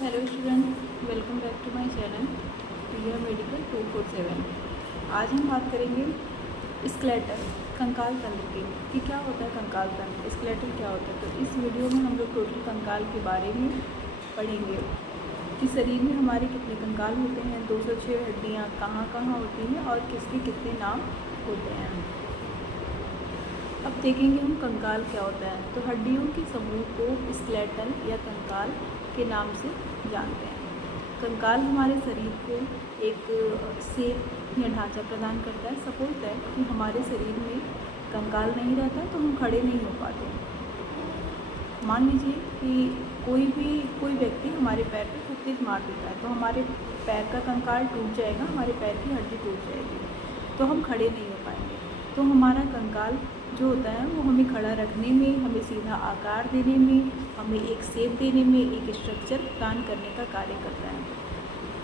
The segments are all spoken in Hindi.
Hello student, welcome back to my channel Priya medical 247। आज हम बात करेंगे स्केलेटल कंकाल तंत्र की कि क्या होता है कंकाल तंत्र, स्केलेटल क्या होता है। तो इस वीडियो में हम लोग टोटल कंकाल के बारे में पढ़ेंगे कि शरीर में हमारे कितने कंकाल होते हैं, 206 हड्डियाँ कहाँ कहाँ होती हैं और किसके कितने नाम होते हैं। अब देखेंगे हम कंकाल क्या होता है। तो हड्डियों के समूह को स्केलेटल या कंकाल के नाम से जानते हैं। कंकाल हमारे शरीर को एक शेप या ढांचा प्रदान करता है। सपोज दैट कि हमारे शरीर में कंकाल नहीं रहता तो हम खड़े नहीं हो पाते। मान लीजिए कि कोई व्यक्ति हमारे पैर पे खूब तेज मार देता है तो हमारे पैर का कंकाल टूट जाएगा, हमारे पैर की हड्डी टूट जाएगी, तो हम खड़े नहीं हो पाएंगे। तो हमारा कंकाल जो होता है वो हमें खड़ा रखने में, हमें सीधा आकार देने में, हमें एक शेप देने में, एक स्ट्रक्चर प्रदान करने का कार्य करता है।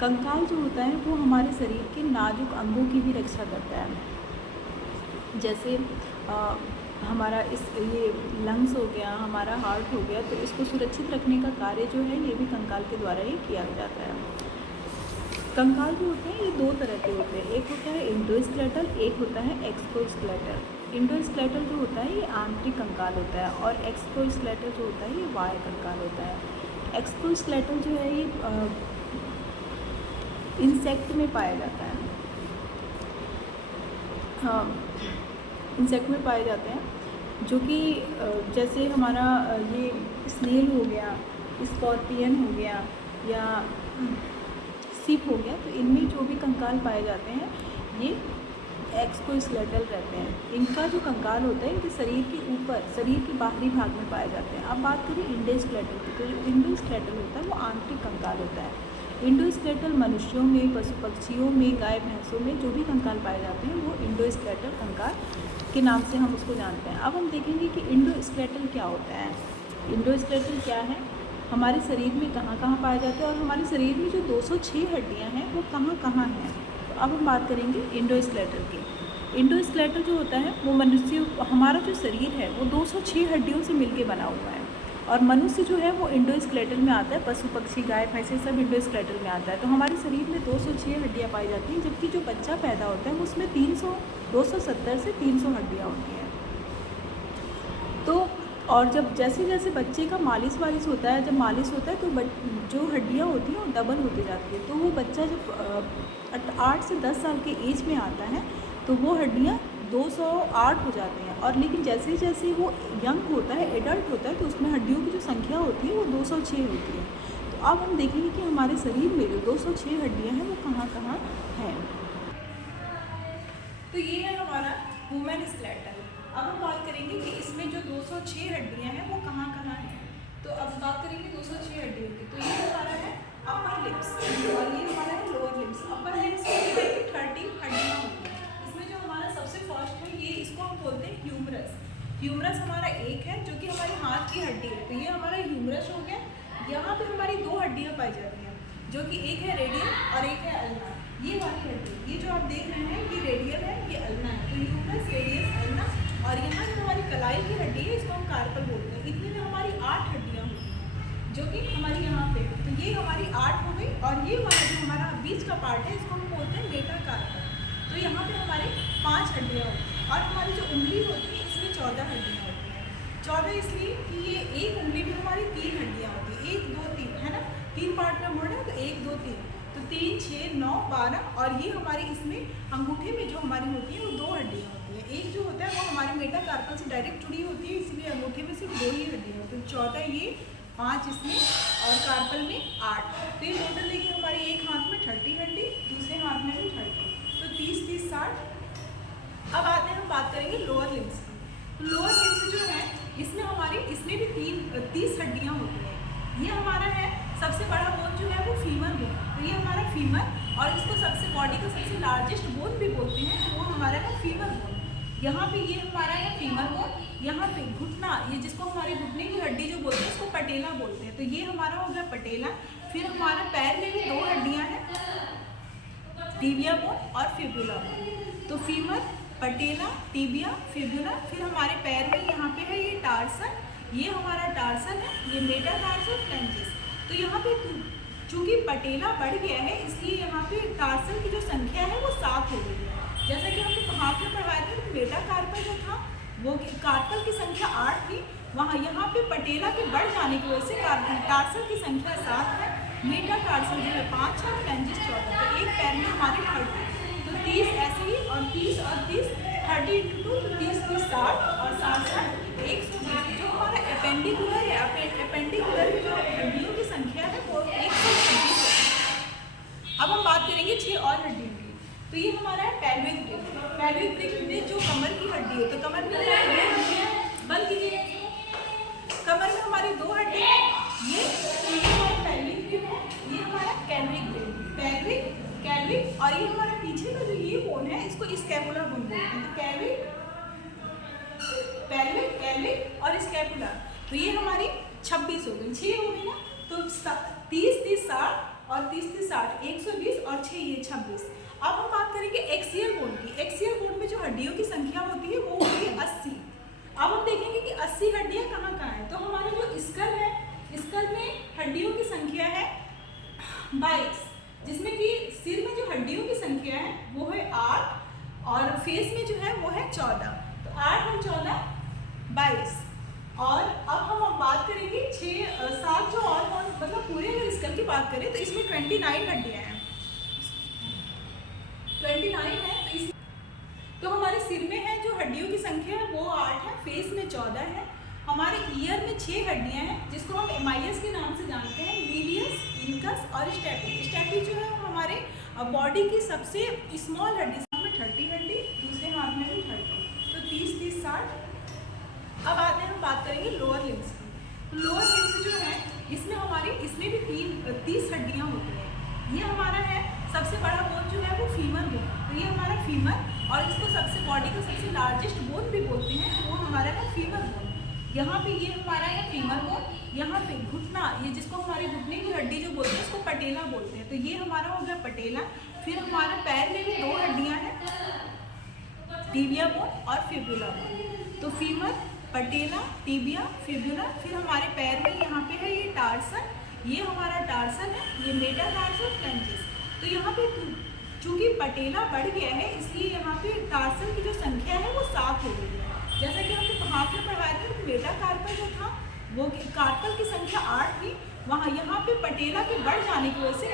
कंकाल जो होता है वो हमारे शरीर के नाजुक अंगों की भी रक्षा करता है। जैसे हमारा ये लंग्स हो गया, हमारा हार्ट हो गया, तो इसको सुरक्षित रखने का कार्य जो है ये भी कंकाल के द्वारा ही किया जाता है। कंकाल जो होते हैं ये दो तरह के होते हैं, एक होता है एंडोस्केलेटल, एक होता है एक्सोस्केलेटल। एंडोस्केलेटल जो होता है ये आंतरिक कंकाल होता है और एक्सोस्केलेटल जो होता है ये बाह्य कंकाल होता है। एक्सोस्केलेटल जो है ये इंसेक्ट में पाया जाता है। हाँ, इंसेक्ट में पाए जाते हैं, जो कि जैसे हमारा ये स्नेल हो गया, स्कॉर्पियन हो गया या सीप हो गया, तो इनमें जो भी कंकाल पाए जाते हैं ये एक्सोस्केलेटल रहते हैं। इनका जो कंकाल होता है इनके शरीर के ऊपर, शरीर के बाहरी भाग में पाए जाते हैं। अब बात करें एंडोस्केलेटल की, तो जो एंडोस्केलेटल होता है वो आंतरिक कंकाल होता है। एंडोस्केलेटल मनुष्यों में, पशु पक्षियों में, गाय भैंसों में जो भी कंकाल पाए जाते हैं वो एंडोस्केलेटल कंकाल के नाम से हम उसको जानते हैं। अब हम देखेंगे कि एंडोस्केलेटल क्या होता है। एंडोस्केलेटल क्या है, हमारे शरीर में कहाँ कहाँ पाए जाते हैं और हमारे शरीर में जो 206 हड्डियाँ हैं वो कहाँ कहाँ हैं। तो अब हम बात करेंगे एंडोस्केलेटल की। एंडोस्केलेटल जो होता है वो मनुष्य, हमारा जो शरीर है वो 206 हड्डियों से मिलके बना हुआ है और मनुष्य जो है वो एंडोस्केलेटल में आता है। पशु पक्षी गाय भैंसे सब एंडोस्केलेटल में आता है। तो हमारे शरीर में 206 हड्डियाँ पाई जाती हैं, जबकि जो बच्चा पैदा होता है उसमें 270 से 300 हड्डियाँ होती हैं। तो और जब जैसे जैसे बच्चे का मालिश वालिश होता है, जब मालिश होता है तो जो हड्डियाँ होती हैं वो डबल होती जाती है। तो वो बच्चा जब 8 से 10 साल के एज में आता है तो वो हड्डियाँ 208 हो जाती हैं। और लेकिन जैसे जैसे वो यंग होता है, एडल्ट होता है, तो उसमें हड्डियों की जो संख्या होती है वो 206 होती है। तो अब हम देखेंगे कि हमारे शरीर में जो 206 हड्डियाँ हैं वो कहाँ कहाँ हैं। तो ये है हमारा ह्यूमन स्केलेटल। अब हम बात करेंगे कि इसमें जो 206 हड्डियाँ हैं वो कहाँ कहाँ हैं। तो अब बात करेंगे 206 हड्डियों की। तो ये हमारा है अपर लिप्स और ये हमारा है लोअर लिप्स। अपर लिप्स में 30 हड्डियाँ होती हैं। इसमें जो हमारा सबसे फर्स्ट है ये, इसको हम बोलते हैं ह्यूमरस। ह्यूमरस हमारा एक है जो कि हमारे हाथ की हड्डी है। तो ये हमारा ह्यूमरस हो गया। यहाँ पे हमारी दो हड्डियाँ पाई जाती हैं, जो कि एक है रेडियल और एक है अल्ना। ये वाली हड्डी, ये जो आप देख रहे हैं ये रेडियल है, ये अल्ना है। तो ह्यूमरस, रेडियस, अल्ना, और यहाँ जो हमारी कलाई की हड्डी है इसको हम कार्पल बोलते हैं। इतने में हमारी 8 हड्डियाँ होती हैं, जो कि हमारी यहाँ पे, तो ये हमारी 8 हो गई। और ये वाला जो हमारा बीच का पार्ट है इसको हम बोलते हैं मेटाकार्पल। तो यहाँ पे हमारे 5 हड्डियाँ होती हैं। और हमारी जो उंगली होती है इसमें 14 हड्डियाँ होती हैं। 14 इसलिए कि ये एक उंगली में हमारी 3 हड्डियाँ होती हैं, 1 2 3, है ना, 3 पार्ट में मोड़ है तो 1 2 3, तो 3 6 9 12। और ये हमारी इसमें अंगूठे में जो हमारी होती है वो 2 हड्डियाँ होती हैं। एक जो होता है वो हमारे मेटाकार्पल से डायरेक्ट जुड़ी होती है, इसलिए अंगूठे में सिर्फ 2 ही हड्डियाँ होती हैं। 14 ये, 5 इसमें और कार्पल में 8। तो ये टोटल देखिए हमारी एक हाथ में 30 हड्डी, दूसरे हाथ में भी 30, तो 30 30 60। अब आते हैं, हम बात करेंगे लोअर लिम्स की। तो लोअर लिम्स जो है इसमें भी 30 हड्डियाँ होती हैं। ये हमारा है सबसे बड़ा बोन जो है वो फीमर बोन। तो ये हमारा फीमर, और इसको सबसे बॉडी का सबसे लार्जेस्ट बोन भी बोलते हैं, तो वो हमारा है फीमर बोन। यहाँ पे ये हमारा है फीमर बोन। यहाँ पे घुटना, ये जिसको हमारे घुटने की हड्डी जो बोलते हैं इसको पटेला बोलते हैं। तो ये हमारा हो गया पटेला। फिर हमारे पैर में भी 2 हड्डियाँ हैं, टिबिया बोन और फिबुला बोन। तो फीमर, पटेला, टिबिया, फिबुला। फिर हमारे पैर में यहाँ पे है ये टार्सन, ये हमारा टार्सन है, ये मेटाटार्सल फ्लेंजिस। तो यहाँ पे चूंकि पटेला बढ़ गया है इसलिए यहाँ पे टार्सल की जो संख्या है वो 7 हो गई है। जैसा कि हमने हाथ में पढ़ाया था कि मेटाकार्पल जो था वो कार्पल की संख्या 8 थी, वहाँ यहाँ पे पटेला के बढ़ जाने की वजह से टार्सल की संख्या 7 है, मेटाटार्सल जो है 5 है, फ्लैंजिस 14। तो एक पैर में हमारे 30, तो 30 ऐसे ही और 30 और 30 30 × 2 तो 30 30 60 और 60 120। जो हमारा एपेंडिकुलर है, एपेंडिकुलर की जो हड्डियों की संख्या है वो 126 है। अब हम बात करेंगे 6 और हड्डियों की। तो ये हमारा है पेल्विक ब्रिक। पेल्विक ब्रिक में जो कमर की हड्डी है, तो कमर में 2 हड्डियाँ हैं, बल कीजिए, कमर में हमारी 2 हड्डियाँ हैं, ये हमारा पेल्विक ब्रिक है, ये हमारा कैल्विक ब्रिक, पेल्विक कैल्विक, और ये हमारा पीछे का जो ये बोन है इसको स्कैपुलर बोन बोलते हैं। तो कैल्विक, पेल्विक, कैल्विक और स्कैपुलर। तो ये हमारी 26 हो गई, 6 हो गई ना, तो 30 30 60 और 30 30 60 120 और 6 ये 26। अब हम बात करेंगे एक्सियल बोन की। एक्सियल बोन में जो हड्डियों की संख्या होती है वो होती है 80। अब हम देखेंगे कि 80 हड्डियां कहाँ कहाँ हैं। तो हमारा जो स्कल है, स्कल में हड्डियों की संख्या है 22, जिसमें कि सिर में जो हड्डियों की संख्या है वो है 8 और फेस में जो है वो है 14। तो 8 और 14 22। और अब हम बात करेंगे 7 जो और मतलब पूरे अगर स्कल की बात करें तो इसमें 29 हड्डियां हैं, 29 है। तो हमारे सिर में है जो हड्डियों की संख्या है वो 8 है, फेस में 14 है। हमारे ईयर में 6 हड्डियां हैं जिसको हम एमाइस के नाम से जानते हैं, मीडियस, इनकस और स्टेपी। स्टेपी जो है वो हमारे बॉडी की सबसे स्मॉल हड्डी, में 30 हड्डी, दूसरे हाथ में भी 30, तो 30 30 60। अब आते हैं, हम बात करेंगे लोअर लिम्स की। तो लोअर लिम्स जो है इसमें भी 30 हड्डियाँ होती हैं। ये हमारा है सबसे बड़ा बोन जो है वो फीमर बोन। तो ये हमारा फीमर, और इसको सबसे बॉडी का सबसे लार्जेस्ट बोन भी बोलते हैं, तो वो हमारा है फीमर बोन। यहाँ पे ये हमारा है फीमर बोन। यहाँ पे घुटना, ये जिसको हमारे घुटने की हड्डी जो बोलते हैं उसको पटेला बोलते हैं। तो ये हमारा हो गया पटेला। फिर हमारे पैर में भी 2 हड्डियाँ हैं, टिबिया बोन और फिबुला बोन। तो फीमर, पटेला, टिबिया, फिबुला। फिर हमारे पैर में यहाँ पे है ये टार्सल, ये हमारा टार्सल है, ये मेटाटार्सल, फ्लैंजिस। तो यहाँ पे चूंकि पटेला बढ़ गया है इसलिए यहाँ पे टार्सल की जो संख्या है वो 7 हो गई है। जैसा कि हमने हाथ में पढ़ाया था कि मेटाकार्पल जो था वो कार्पल की संख्या 8 थी, वहाँ यहाँ पे पटेला के बढ़ जाने की वजह से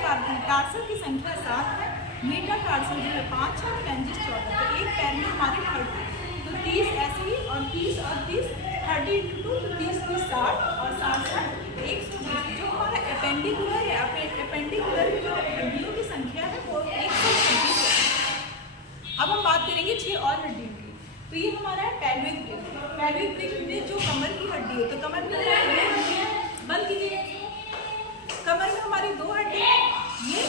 टार्सल की संख्या 7 है, मेटाटार्सल जो है 5 है, फ्लैंजिस 14। तो एक पैर में हमारे 30, तो 30 ऐसे ही और 30 और 30 30 × 2 तो 30 30 60 और 60 120। जो हमारा एपेंडिकुलर है, एपेंडिकुलर की जो हड्डियों की संख्या है वो 126 है। अब हम बात करेंगे 6 और हड्डियों की। तो ये हमारा है पेल्विक ब्रिक। पेल्विक ब्रिक में जो कमर की हड्डी है, तो कमर में 2 हड्डियाँ हैं, बल कीजिए, कमर में हमारी 2 हड्डियाँ हैं, ये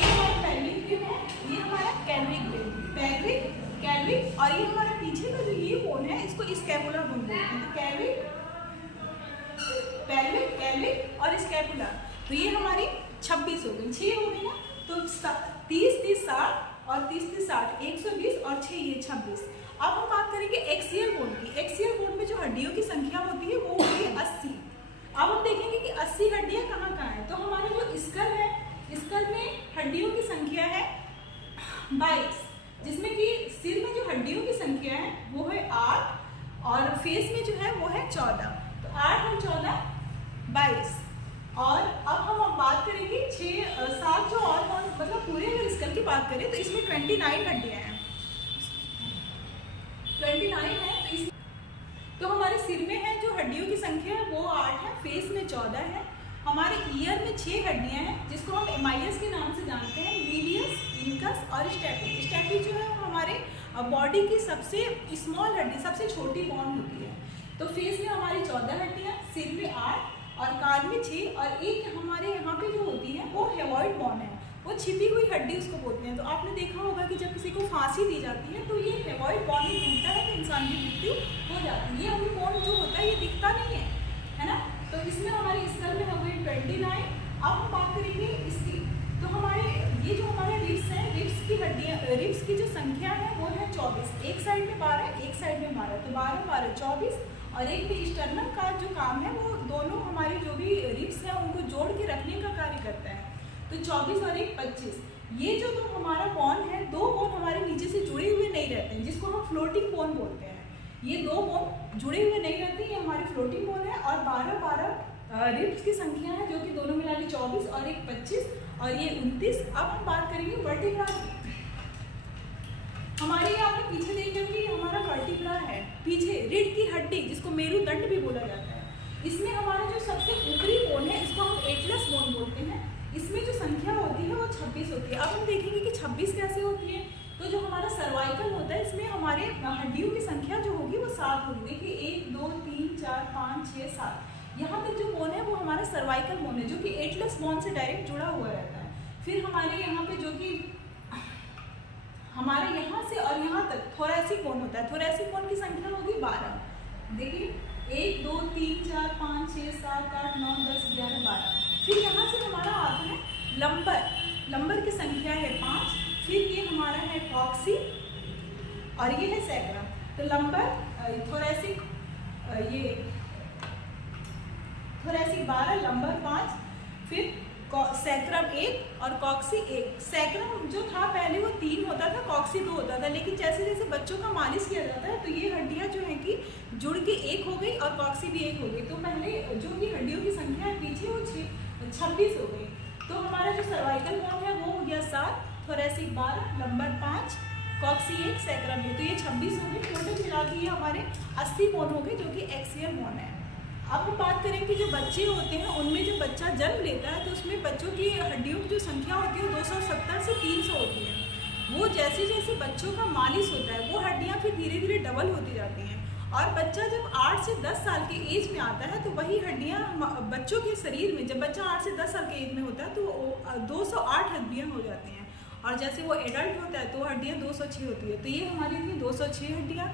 हमारा पेल्विक ब्रिक है, ये हमारा कैल्विक ब्रिक, पेल्विक कैल्विक, और ये हमारे पीछे का जो ये बोन है इसको स्कैपुलर बोन बोलते हैं। तो कैल्विक, पेल्विक, कैल्विक और स्कैपुलर। तो ये हमारी 26 हो गई, 6 हो गई ना, तो 30 30 60 और 30 30 60 120 और 6 ये 26। अब हम बात करेंगे एक्सियल बोन की। एक्सियल बोन में जो हड्डियों की संख्या होती है वो होती है 80। अब हम देखेंगे कि 80 हड्डियां कहाँ कहाँ हैं। तो हमारा जो स्कल है, स्कल में हड्डियों की संख्या है 22, जिसमें कि सिर में जो हड्डियों की संख्या है वो है 8 और फेस में जो है वो है 14। तो 8 और 14 22। और अब हम बात करेंगे 7 जो और मतलब पूरे अगर स्कल की बात करें तो इसमें 29 हड्डियां हैं, 29 है। तो हमारे सिर में है जो हड्डियों की संख्या है वो 8 है, फेस में 14 है। हमारे ईयर में 6 हड्डियां हैं जिसको हम एमाइस के नाम से जानते हैं, मीडियस, इनकस और स्टेपी। स्टेपी जो है वो हमारे बॉडी की सबसे स्मॉल हड्डी, सबसे छोटी बोन होती है। तो फेस में हमारी 14 हड्डियां, सिर में 8 और कान में 6, और एक हमारे यहाँ पे जो होती है वो हेवॉइड बोन है, वो छिपी हुई हड्डी उसको बोलते हैं। तो आपने देखा होगा कि जब किसी को फांसी दी जाती है तो ये हेवॉइड बोन ही टूटता है तो इंसान की मृत्यु हो जाती है। ये हमें बोन जो होता है ये दिखता नहीं है ना। तो इसमें हमारे स्कल में हो गई 29। अब हम बात करेंगे इसकी। तो हमारे ये जो हमारे रिब्स हैं, रिब्स की हड्डियाँ, रिब्स की जो संख्या है वो है 24। एक साइड में 12, एक साइड में 12, तो 12 12 24। और एक भी स्टर्नम का जो काम है वो दोनों हमारे जो भी रिब्स हैं उनको जोड़ के रखने का कार्य करता है। तो 24 और 1 25। ये जो तो हमारा बोन है, 2 बोन हमारे नीचे से जुड़े हुए नहीं रहते हैं, जिसको हम फ्लोटिंग बोन बोलते हैं। ये 2 बोन जुड़े हुए नहीं रहते, ये हमारे फ्लोटिंग बोन है। और 12 रिब्स की संख्या है, जो कि दोनों मिला के 24 और 1 25 और ये 29। अब हम बात करेंगे वर्टिब्रा की। हमारे यहाँ पे पीछे देखेंगे, ये हमारा वर्टिब्रा है, पीछे रीढ़ की हड्डी, जिसको मेरुदंड भी बोला जाता है। इसमें हमारा जो सबसे ऊपरी बोन है, इसको हम एटलस बोन बोलते हैं। इसमें जो संख्या होती है वो 26 होती है। अब हम देखेंगे कि 26 कैसे होती है। तो जो हमारा सर्वाइकल होता है, इसमें हमारे हड्डियों की संख्या जो होगी वो 7 होगी। देखिए 1 2 3 4 5 6 7, यहाँ तक जो बोन है वो हमारा सर्वाइकल बोन है, जो कि एटलस बोन से डायरेक्ट जुड़ा हुआ रहता है। फिर हमारे यहाँ पे जो कि हमारे यहाँ से और यहाँ तक थोरैसिक बोन होता है। थोरैसिक बोन की संख्या होगी 12। देखिए 1 2 3 4 5 6 7 8 9 10 11 12। फिर यहाँ से हमारा आता है लंबर। लंबर की संख्या है 5। फिर ये हमारा है कॉक्सी और ये है सैक्रम। तो लंबर थोरैसिक, ये थोरैसिक 12, लंबर 5, फिर सैक्रम 1 और कॉक्सी 1। सैक्रम जो था पहले वो 3 होता था, कॉक्सी 2 होता था, लेकिन जैसे जैसे बच्चों का मालिश किया जाता है तो ये हड्डियाँ जो है कि जुड़ के 1 हो गई और कॉक्सी भी 1 हो गई। तो पहले जो कि हड्डियों की संख्या है पीछे वो 26 हो गई। तो हमारा जो सर्वाइकल बोन है वो हो गया 7, थोरैसिक 12, लंबर 5, कॉक्सी 1, सैक्रम 1। तो ये 26 हो गए। टोटल मिला के ये हमारे 80 बोन हो गए, जो कि एक्सियल बोन है। अब हम बात करें कि जो बच्चे होते हैं उनमें जब बच्चा जन्म लेता है तो उसमें बच्चों की हड्डियों की जो संख्या होती है वो 270 से 300 होती है। वो जैसे जैसे बच्चों का मालिश होता है वो हड्डियाँ फिर धीरे धीरे डबल होती जाती हैं। और बच्चा जब 8 से 10 साल के एज में आता है तो वही हड्डियाँ बच्चों के शरीर में, जब बच्चा 8 से 10 साल के एज में होता है तो 208 हड्डियाँ हो जाती हैं। और जैसे वो एडल्ट होता है तो हड्डियाँ 206 होती है। तो ये हमारी थी 206 हड्डियाँ।